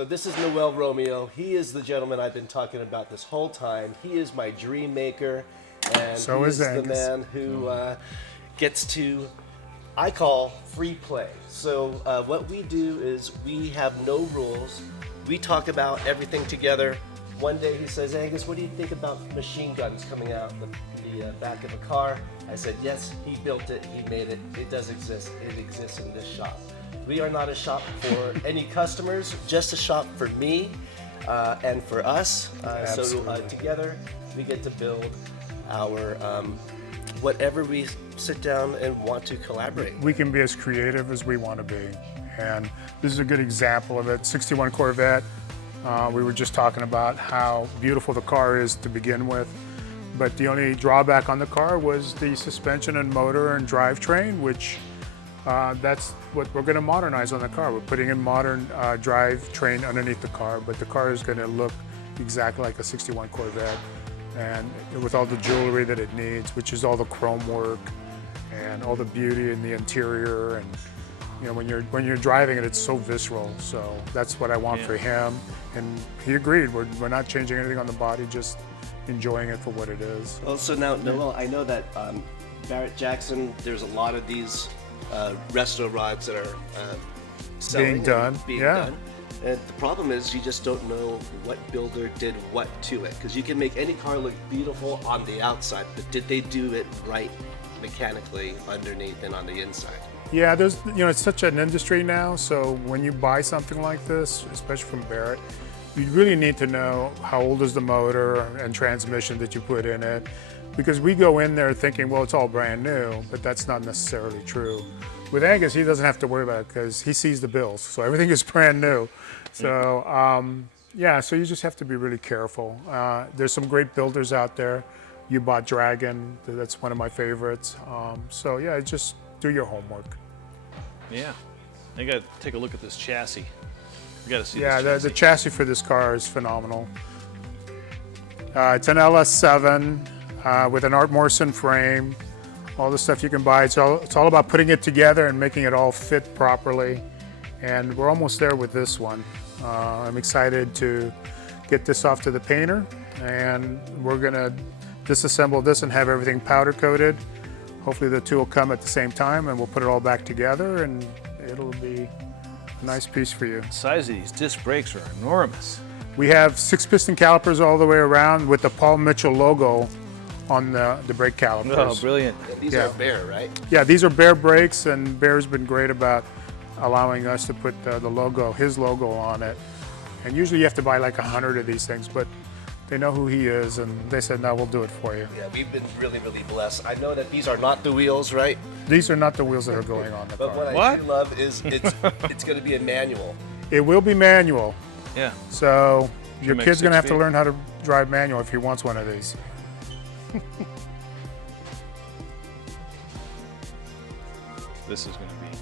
So this is Noel Romeo. He is the gentleman I've been talking about this whole time. He is my dream maker, and So he is is the Angus. man who gets to, I call, free play. So what we do is we have no rules. We talk about everything together. One day he says, Angus, what do you think about machine guns coming out the back of a car? I said, yes, he built it, he made it. It does exist. It exists in this shop. We are not a shop for any customers, just a shop for me and for us. So together we get to build our whatever we sit down and want to collaborate. We can be as creative as we want to be. And this is a good example of it. 61 Corvette, we were just talking about how beautiful the car is to begin with. But the only drawback on the car was the suspension and motor and drivetrain, which that's what we're going to modernize on the car. We're putting in modern drivetrain underneath the car, but the car is going to look exactly like a 61 Corvette, and with all the jewelry that it needs, which is all the chrome work and all the beauty in the interior. And you know, when you're driving it, it's so visceral. So that's what I want for him, and he agreed. We're not changing anything on the body, just enjoying it for what it is. Well, so now, Noel, I know that Barrett Jackson, there's a lot of these resto rods that are Being done. And the problem is you just don't know what builder did what to it, because you can make any car look beautiful on the outside, but did they do it right mechanically underneath and on the inside? Yeah, it's such an industry now, so when you buy something like this, especially from Barrett, you really need to know how old is the motor and transmission that you put in it, because we go in there thinking, well, it's all brand new, but that's not necessarily true. With Angus, he doesn't have to worry about it because he sees the bills, so everything is brand new. So so you just have to be really careful. There's some great builders out there. You bought Dragon, that's one of my favorites. So yeah, just do your homework. Yeah, I got to take a look at this chassis. You got to see. Yeah, this the chassis for this car is phenomenal. It's an LS7 with an Art Morrison frame. All the stuff you can buy. It's all about putting it together and making it all fit properly. And we're almost there with this one. I'm excited to get this off to the painter, and we're gonna disassemble this and have everything powder coated. Hopefully the two will come at the same time, and we'll put it all back together, and it'll be a nice piece for you. The size of these disc brakes are enormous. We have 6-piston calipers all the way around with the Paul Mitchell logo on the brake calipers. Oh, brilliant. And these are Bear, right? Yeah, these are Bear brakes, and Bear's been great about allowing us to put the logo, his logo on it. And usually you have to buy like 100 of these things, but they know who he is, and they said, no, we'll do it for you. Yeah, we've been really, really blessed. I know that these are not the wheels, right? These are not the wheels that are going on the But car. what I do love is it's going to be a manual. It will be manual. Yeah. So your make kid's going to 6 have to learn how to drive manual if he wants one of these. This is going to be